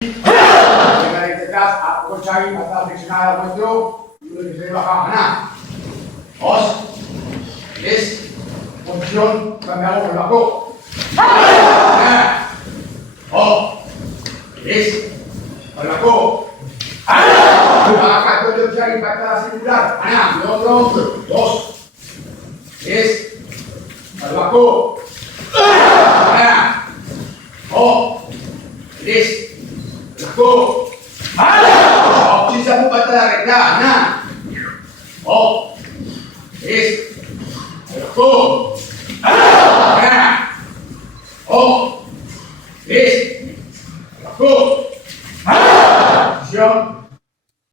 Dengan tegas aku cari atas dictionary itu, itu bisa mana? Os, is, función, cambiamos el lago. Oh, is, el lago. Maka itu cari kata singular. Mana? Dos, is, el lago. Mana? Oh, is. Lago. Oh, sisa mo ba talaga na? Oh, is. Lago. Oh, is. Lago. Action.